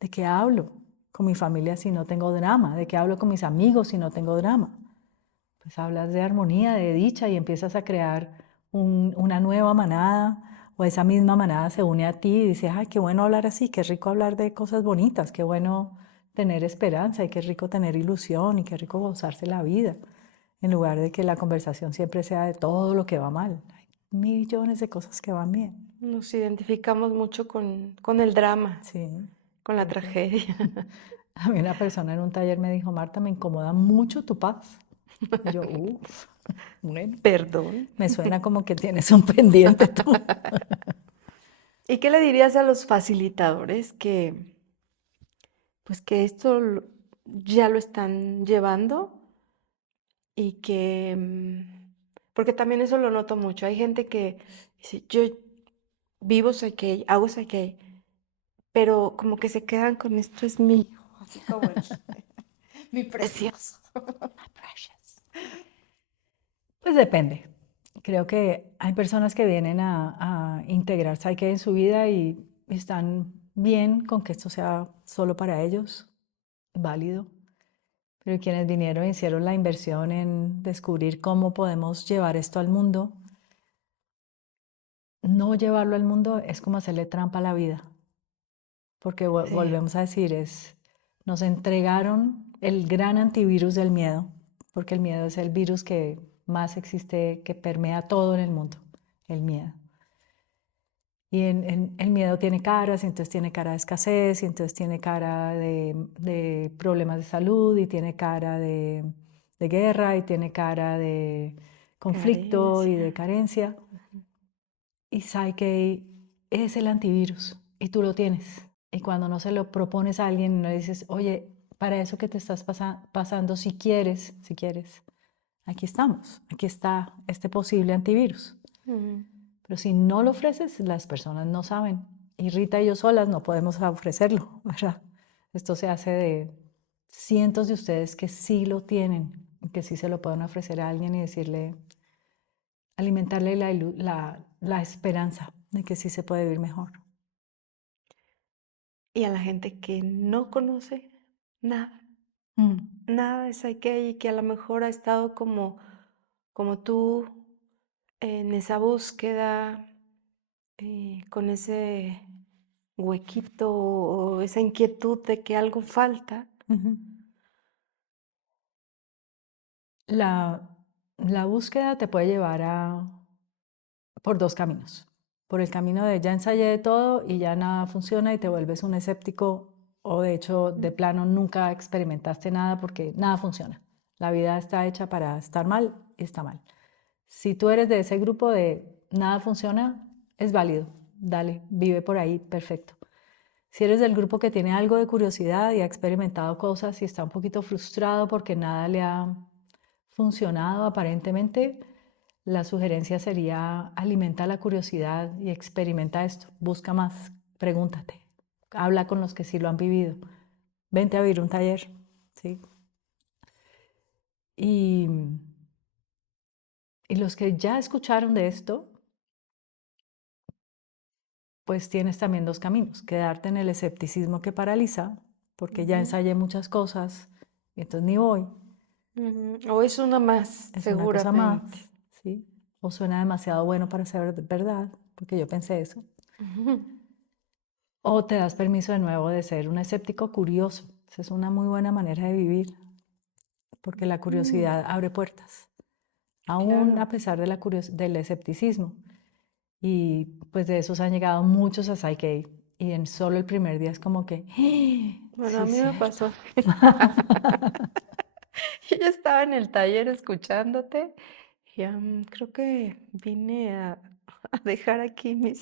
¿De qué hablo con mi familia si no tengo drama? ¿De qué hablo con mis amigos si no tengo drama? Pues hablas de armonía, de dicha y empiezas a crear una nueva manada o esa misma manada se une a ti y dices, ay, qué bueno hablar así, qué rico hablar de cosas bonitas, qué bueno tener esperanza y qué rico tener ilusión y qué rico gozarse la vida. en lugar de que la conversación siempre sea de todo lo que va mal. Hay millones de cosas que van bien. Nos identificamos mucho con el drama, Sí. con la creo que- tragedia. A mí una persona en un taller me dijo, Marta, me incomoda mucho tu paz. Y yo, uff, bueno, Perdón. me suena como que tienes un pendiente tú. ¿Y qué le dirías a los facilitadores que, pues que ya lo están llevando y que, porque también eso lo noto mucho. Hay gente que dice, yo vivo Psyche, hago Psyche, pero como que se quedan con esto es mío, así como mi precioso. Pues depende. Creo que hay personas que vienen a integrar Psyche en su vida y están bien con que esto sea solo para ellos, válido. Pero quienes vinieron e hicieron la inversión en descubrir cómo podemos llevar esto al mundo, no llevarlo al mundo es como hacerle trampa a la vida. Porque Sí, volvemos a decir, nos entregaron el gran antivirus del miedo, porque el miedo es el virus que más existe, que permea todo en el mundo, el miedo. Y el miedo tiene caras, y entonces tiene cara de escasez, y entonces tiene cara de problemas de salud, y tiene cara de guerra, y tiene cara de conflicto y de carencia. carencia. Y Psyche es el antivirus, y tú lo tienes. Y cuando no se lo propones a alguien, no le dices, oye, para eso que te estás pasando, si quieres, aquí estamos, aquí está este posible antivirus. Ujú. Pero si no lo ofreces, las personas no saben. Y Rita y yo solas no podemos ofrecerlo, ¿verdad? Esto se hace de cientos de ustedes que sí lo tienen, que sí se lo pueden ofrecer a alguien y decirle, alimentarle la esperanza de que sí se puede vivir mejor. Y a la gente que no conoce nada, Mm. nada de Psyche y que a lo mejor ha estado como tú en esa búsqueda, con ese huequito o esa inquietud de que algo falta. Ujú. La búsqueda te puede llevar por dos caminos. Por el camino de ya ensayé de todo y ya nada funciona y te vuelves un escéptico o de hecho de plano nunca experimentaste nada porque nada funciona. La vida está hecha para estar mal y está mal. Si tú eres de ese grupo de nada funciona, es válido. Dale, vive por ahí, perfecto. Si eres del grupo que tiene algo de curiosidad y ha experimentado cosas y está un poquito frustrado porque nada le ha funcionado aparentemente, la sugerencia sería alimenta la curiosidad y experimenta esto, busca más, pregúntate, habla con los que sí lo han vivido, vente a vivir un taller, ¿sí? Y, y los que ya escucharon de esto, pues tienes también dos caminos, quedarte en el escepticismo que paraliza, porque ya ensayé muchas cosas y entonces ni voy, Ujú. O es una más, es una cosa más, seguramente. ¿sí? O suena demasiado bueno para ser verdad, porque yo pensé eso. Ujú. O te das permiso de nuevo de ser un escéptico curioso. Esa es una muy buena manera de vivir, porque la curiosidad abre puertas, aún Claro. a pesar de del escepticismo. Y pues de esos han llegado muchos a Psyche. Y en solo el primer día es como que, ¡ah! Bueno, Sí, a es mí me cierto. pasó. Yo estaba en el taller escuchándote y creo que vine a dejar aquí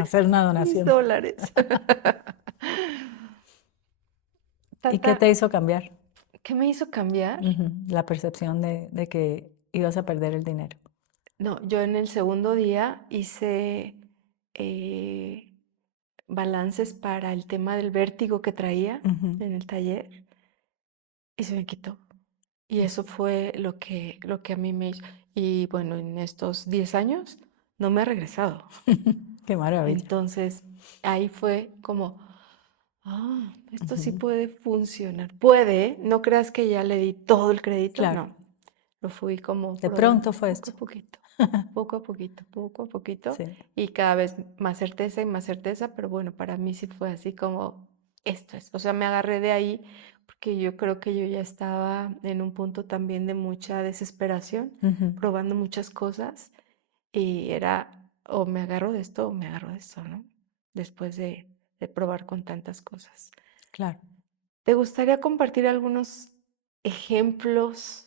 Hacer una mis donación. dólares. ¿Y qué Tata, te hizo cambiar? ¿qué me hizo cambiar? La percepción de que ibas a perder el dinero. No, yo en el segundo día hice eh, balances para el tema del vértigo que traía Ujú. en el taller y se me quitó. Y eso fue lo que a mí me hizo. Y bueno, en estos 10 años no me ha regresado. Qué maravilla. Entonces, ahí fue como, esto sí Ujú. puede funcionar. Puede, no creas que ya le di todo el crédito, Claro, no. Lo fui como de probando pronto fue poco esto. a poquito, poco a poquito, poco a poquito. Sí. Y cada vez más certeza, pero bueno, para mí sí fue así como, esto es. O sea, me agarré de ahí porque yo creo que yo ya estaba en un punto también de mucha desesperación, Ujú. probando muchas cosas y era o me agarro de esto o me agarro de esto, ¿no? Después de probar con tantas cosas. Claro. ¿Te gustaría compartir algunos ejemplos?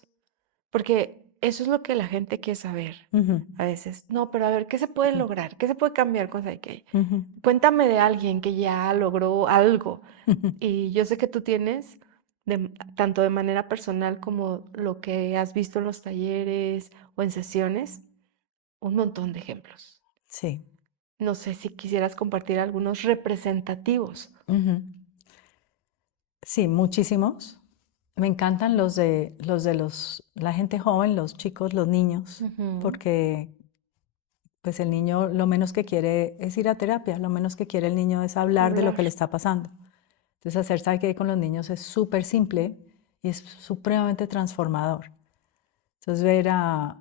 Porque eso es lo que la gente quiere saber Ujú. a veces. No, pero a ver, ¿qué se puede Ujú. lograr? ¿Qué se puede cambiar con Psyche? Ujú. Cuéntame de alguien que ya logró algo. Ujú. Y yo sé que tú tienes, tanto de manera personal como lo que has visto en los talleres o en sesiones, un montón de ejemplos. Sí. No sé si quisieras compartir algunos representativos. Ujú. Sí, muchísimos. Me encantan la gente joven, los chicos, los niños, Ujú. porque pues el niño lo menos que quiere es ir a terapia, lo menos que quiere el niño es hablar de lo Hablar. que le está pasando. Entonces hacer Psyche con los niños es súper simple y es supremamente transformador. Entonces ver a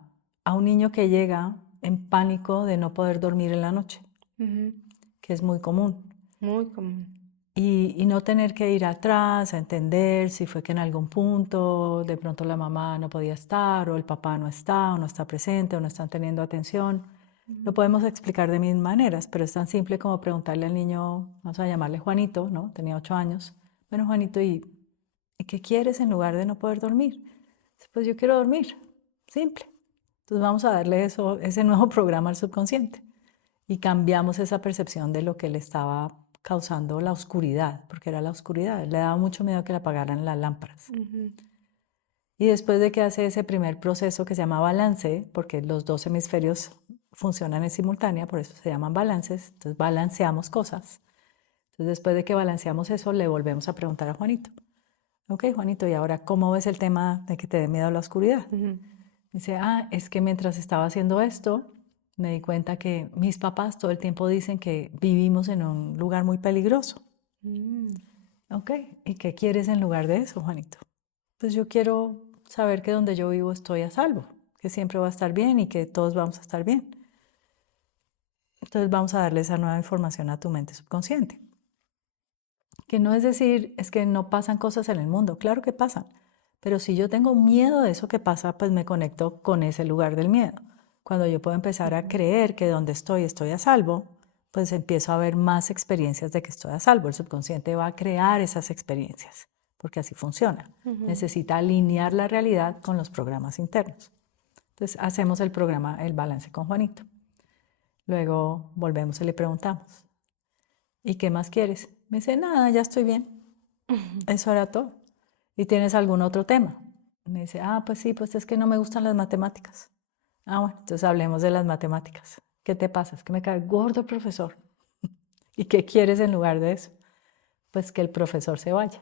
un niño que llega en pánico de no poder dormir en la noche, Ujú. que es muy común. Muy común. Y no tener que ir atrás a entender si fue que en algún punto de pronto la mamá no podía estar o el papá no está o no está presente o no están teniendo atención. Lo Ujú. podemos explicar de mil maneras, pero es tan simple como preguntarle al niño, vamos a llamarle Juanito, ¿no? Tenía 8 años. Bueno, Juanito, ¿y qué quieres en lugar de no poder dormir? Dice, pues yo quiero dormir, simple. Entonces vamos a darle eso, ese nuevo programa al subconsciente y cambiamos esa percepción de lo que le estaba causando la oscuridad, porque era la oscuridad. Le daba mucho miedo que le apagaran las lámparas. Ujú. Y después de que hace ese primer proceso que se llama balance, porque los dos hemisferios funcionan en simultánea, por eso se llaman balances, entonces balanceamos cosas. Entonces después de que balanceamos eso, le volvemos a preguntar a Juanito. Ok, Juanito, ¿y ahora cómo ves el tema de que te dé miedo la oscuridad? Ujú. Dice, es que mientras estaba haciendo esto, me di cuenta que mis papás todo el tiempo dicen que vivimos en un lugar muy peligroso. Mm. Ok, ¿y qué quieres en lugar de eso, Juanito? Pues yo quiero saber que donde yo vivo estoy a salvo, que siempre va a estar bien y que todos vamos a estar bien. Entonces vamos a darle esa nueva información a tu mente subconsciente. Que no es decir, es que no pasan cosas en el mundo, claro que pasan, pero si yo tengo miedo de eso que pasa, pues me conecto con ese lugar del miedo. Cuando yo puedo empezar a Ujú. creer que donde estoy a salvo, pues empiezo a ver más experiencias de que estoy a salvo. El subconsciente va a crear esas experiencias, porque así funciona. Ujú. Necesita alinear la realidad con los programas internos. Entonces hacemos el programa, el balance con Juanito. Luego volvemos y le preguntamos, ¿y qué más quieres? Me dice, nada, ya estoy bien. Ujú. Eso era todo. ¿Y tienes algún otro tema? Me dice, pues sí, pues es que no me gustan las matemáticas. Bueno, entonces hablemos de las matemáticas. ¿Qué te pasa? Es que me cae gordo el profesor. ¿Y qué quieres en lugar de eso? Pues que el profesor se vaya.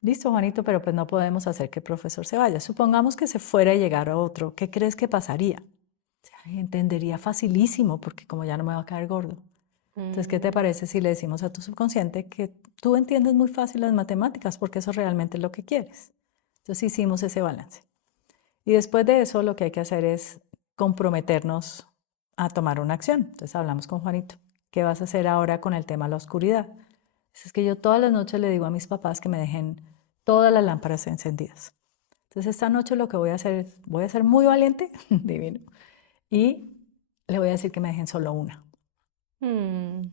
Listo, Juanito, pero pues no podemos hacer que el profesor se vaya. Supongamos que se fuera y llegara otro. ¿Qué crees que pasaría? Entendería facilísimo porque como ya no me va a caer gordo. Entonces, ¿qué te Mm. parece si le decimos a tu subconsciente que tú entiendes muy fácil las matemáticas porque eso realmente es lo que quieres? Entonces hicimos ese balance. Y después de eso lo que hay que hacer es comprometernos a tomar una acción. Entonces hablamos con Juanito. ¿Qué vas a hacer ahora con el tema de la oscuridad? Es que yo todas las noches le digo a mis papás que me dejen todas las lámparas encendidas. Entonces esta noche lo que voy a hacer es, voy a ser muy valiente, divino, y le voy a decir que me dejen solo una. Mm.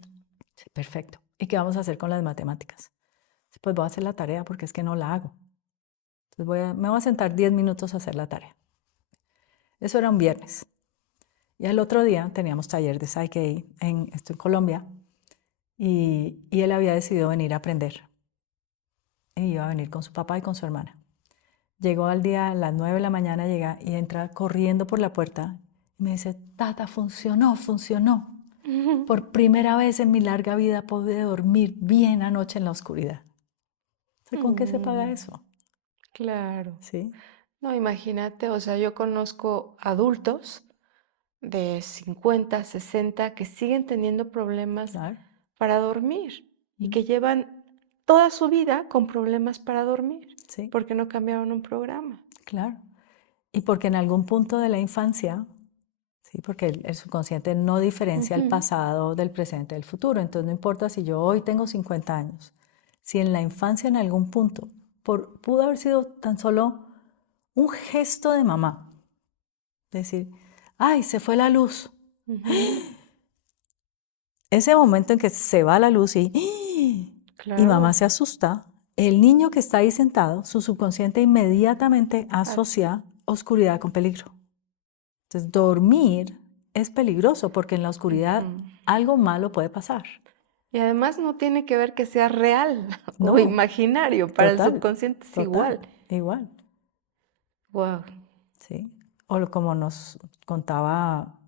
Sí, perfecto. ¿Y qué vamos a hacer con las matemáticas? Pues voy a hacer la tarea porque es que no la hago. Entonces me voy a sentar 10 minutos a hacer la tarea. Eso era un viernes. Y al otro día teníamos taller de Psyche esto en Colombia y él había decidido venir a aprender. Y iba a venir con su papá y con su hermana. Llegó al día a las 9 de la mañana, llega y entra corriendo por la puerta y me dice, Tata, funcionó, funcionó. Por primera vez en mi larga vida pude dormir bien anoche en la oscuridad. ¿Con qué se paga Mm. eso? Claro. ¿Sí? No, imagínate, o sea, yo conozco adultos de 50, 60 que siguen teniendo problemas Claro. para dormir y Mm. que llevan toda su vida con problemas para dormir Sí, porque no cambiaron un programa. claro. Y porque en algún punto de la infancia, sí, porque el subconsciente no diferencia el Ujú. pasado del presente del futuro. Entonces no importa si yo hoy tengo 50 años, si en la infancia en algún punto pudo haber sido tan solo un gesto de mamá, decir, ay, se fue la luz. Ujú. Ese momento en que se va la luz y mamá Claro. se asusta, el niño que está ahí sentado, su subconsciente inmediatamente asocia oscuridad con peligro. Entonces, dormir es peligroso porque en la oscuridad Ujú. algo malo puede pasar. Y además no tiene que ver que sea real o No, imaginario, para el total, subconsciente es total, igual. igual, Wow. ¿sí? O como nos contaba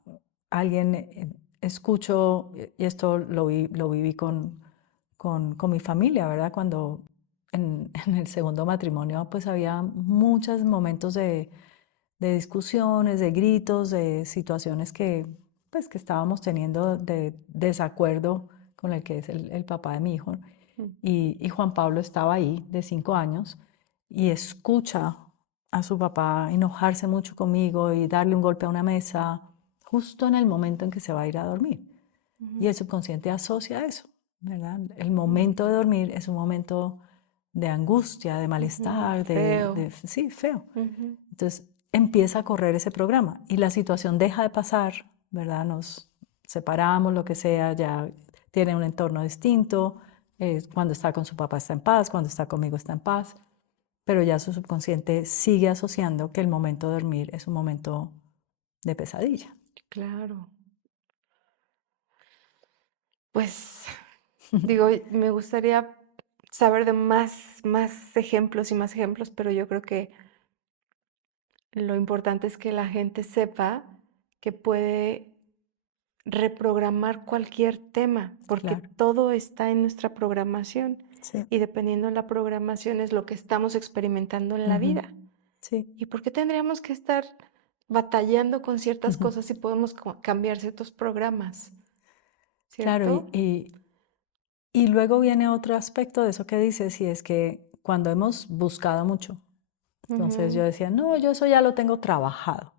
alguien, escucho, y esto lo viví con mi familia, ¿verdad? Cuando en el segundo matrimonio pues había muchos momentos de discusiones, de gritos, de situaciones pues, que estábamos teniendo de desacuerdo con el que es el papá de mi hijo. Y Juan Pablo estaba ahí de 5 años y escucha a su papá enojarse mucho conmigo y darle un golpe a una mesa justo en el momento en que se va a ir a dormir. Y el subconsciente asocia eso, ¿verdad? El momento de dormir es un momento de angustia, de malestar, Feo. sí, feo. Ujú. Entonces empieza a correr ese programa y la situación deja de pasar, ¿verdad? Nos separamos, lo que sea, ya tiene un entorno distinto. Cuando está con su papá está en paz, cuando está conmigo está en paz, pero ya su subconsciente sigue asociando que el momento de dormir es un momento de pesadilla. Claro. Pues digo, me gustaría saber de más ejemplos y más ejemplos, pero yo creo que lo importante es que la gente sepa que puede reprogramar cualquier tema, porque Claro, todo está en nuestra programación sí. y dependiendo de la programación es lo que estamos experimentando en la Ujú, vida. sí. ¿Y por qué tendríamos que estar batallando con ciertas cosas si podemos cambiar ciertos programas? Claro, ¿Cierto? y luego viene otro aspecto de eso que dices, y es que cuando hemos buscado mucho, entonces yo Ujú. decía, no, yo eso ya lo tengo trabajado,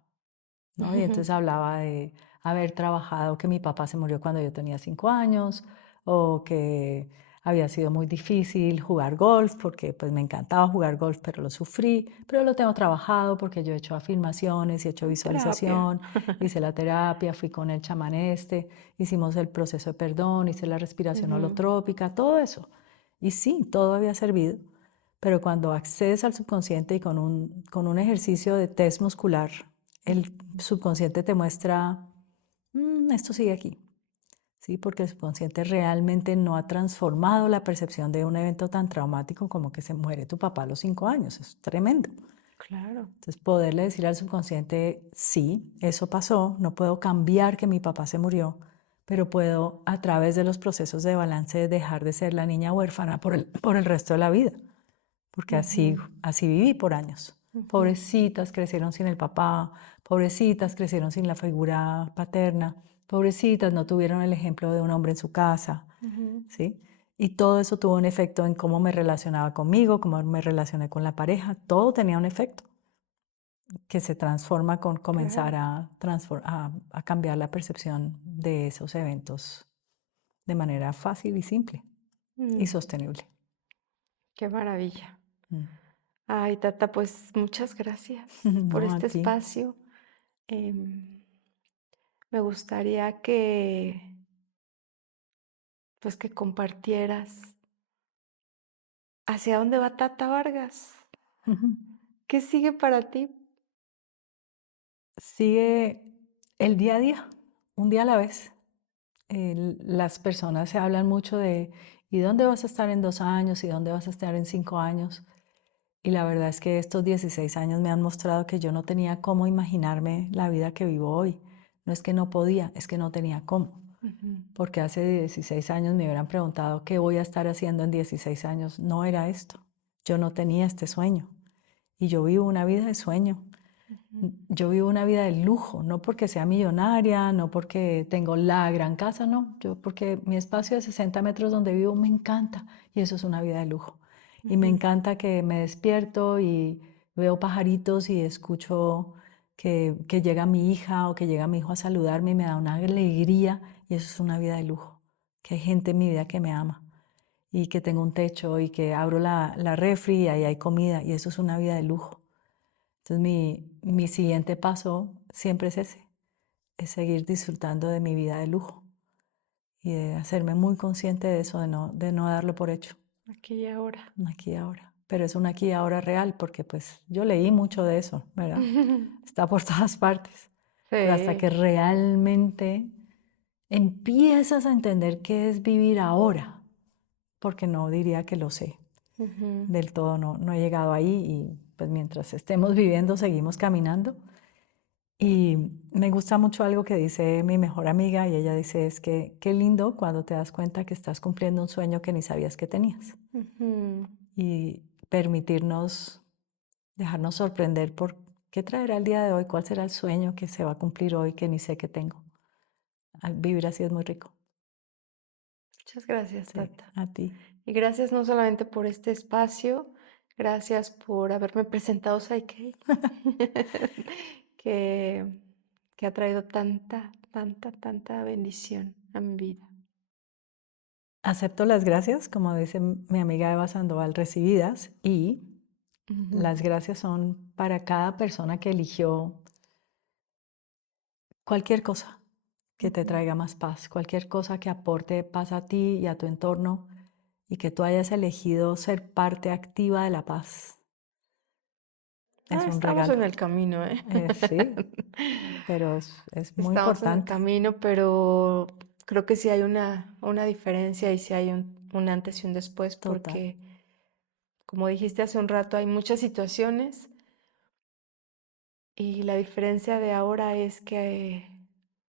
¿no? Y entonces hablaba de haber trabajado que mi papá se murió cuando yo tenía 5 años, o que había sido muy difícil jugar golf, porque pues me encantaba jugar golf, pero lo sufrí, pero lo tengo trabajado porque yo he hecho afirmaciones y he hecho Terapia. visualización, hice la terapia, fui con el chamán hicimos el proceso de perdón, hice la respiración Ujú. holotrópica, todo eso. Y sí, todo había servido, pero cuando accedes al subconsciente y con un ejercicio de test muscular, el subconsciente te muestra, esto sigue aquí, ¿sí? Porque el subconsciente realmente no ha transformado la percepción de un evento tan traumático como que se muere tu papá a los 5 años. Es tremendo. Claro. Entonces, poderle decir al subconsciente, sí, eso pasó, no puedo cambiar que mi papá se murió, pero puedo, a través de los procesos de balance, dejar de ser la niña huérfana por el resto de la vida, porque Ujú. así viví por años. Ujú. Pobrecitas crecieron sin el papá, pobrecitas crecieron sin la figura paterna, pobrecitas no tuvieron el ejemplo de un hombre en su casa, Ujú. ¿sí? Y todo eso tuvo un efecto en cómo me relacionaba conmigo, cómo me relacioné con la pareja, todo tenía un efecto que se transforma con Claro. comenzar a cambiar la percepción de esos eventos de manera fácil y simple y Mm, sostenible. qué maravilla. Mm. Ay, Tata, pues muchas gracias por No, a este ti. espacio. Me gustaría que, pues, que compartieras hacia dónde va Tata Vargas. Ujú. ¿Qué sigue para ti? Sigue el día a día, un día a la vez. Las personas se hablan mucho de ¿y dónde vas a estar en 2 años? ¿Y dónde vas a estar en 5 años? Y la verdad es que estos 16 años me han mostrado que yo no tenía cómo imaginarme la vida que vivo hoy. No es que no podía, es que no tenía cómo. Ujú. Porque hace 16 años me hubieran preguntado qué voy a estar haciendo en 16 años. No era esto. Yo no tenía este sueño. Y yo vivo una vida de sueño. Ujú. Yo vivo una vida de lujo, no porque sea millonaria, no porque tengo la gran casa, no. Yo porque mi espacio de 60 metros donde vivo me encanta y eso es una vida de lujo. Y me Ujú. encanta que me despierto y veo pajaritos y escucho que llega mi hija o que llega mi hijo a saludarme y me da una alegría y eso es una vida de lujo. Que hay gente en mi vida que me ama. y que tengo un techo y que abro la refri y ahí hay comida y eso es una vida de lujo. Entonces mi siguiente paso siempre es ese, es seguir disfrutando de mi vida de lujo y de hacerme muy consciente de eso, de no darlo por hecho, Aquí y ahora. un aquí y ahora. Pero es un aquí y ahora real porque pues yo leí mucho de eso, ¿verdad? Está por todas partes. Pero hasta que Sí. realmente empiezas a entender qué es vivir ahora, porque no diría que lo sé. Ujú. Del todo no he llegado ahí y pues mientras estemos viviendo seguimos caminando. Y me gusta mucho algo que dice mi mejor amiga y ella dice es que qué lindo cuando te das cuenta que estás cumpliendo un sueño que ni sabías que tenías Ujú. y permitirnos, dejarnos sorprender por qué traerá el día de hoy, cuál será el sueño que se va a cumplir hoy que ni sé que tengo. Vivir así es muy rico. Muchas gracias, Sí, Tata. a ti. Y gracias no solamente por este espacio, gracias por haberme presentado Psyche, que, que ha traído tanta, tanta, tanta bendición a mi vida. Acepto las gracias, como dice mi amiga Eva Sandoval, recibidas y Ujú. las gracias son para cada persona que eligió cualquier cosa que te Ujú. traiga más paz, cualquier cosa que aporte paz a ti y a tu entorno y que tú hayas elegido ser parte activa de la paz. Es un Estamos en regalo. el camino, ¿eh? Sí, pero es muy Estamos en el importante. camino, pero creo que sí hay una diferencia y sí hay un antes y un después, Total. porque, como dijiste hace un rato, hay muchas situaciones y la diferencia de ahora es que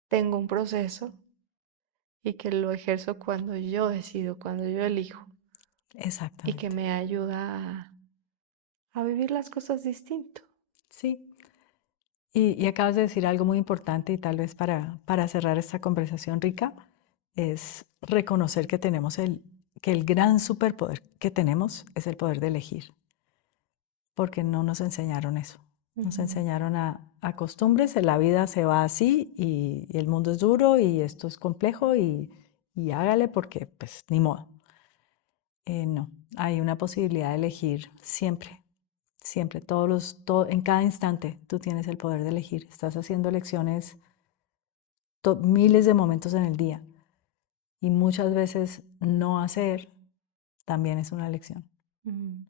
tengo un proceso y que lo ejerzo cuando yo decido, cuando yo elijo y que Exactamente. me ayuda a vivir las cosas distinto. Sí. Y acabas de decir algo muy importante y tal vez para cerrar esta conversación rica, es reconocer que tenemos que el gran superpoder que tenemos es el poder de elegir, porque no nos enseñaron eso. Nos Ujú. enseñaron a costumbres, la vida se va así y el mundo es duro y esto es complejo y hágale porque pues ni modo. No, hay una posibilidad de elegir siempre, siempre, en cada instante tú tienes el poder de elegir. Estás haciendo elecciones miles de momentos en el día y muchas veces no hacer también es una elección. Mm.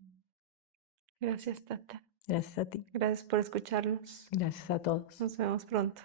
Gracias, Tata. Gracias a ti, Gracias por escucharnos. gracias a todos. Nos vemos pronto.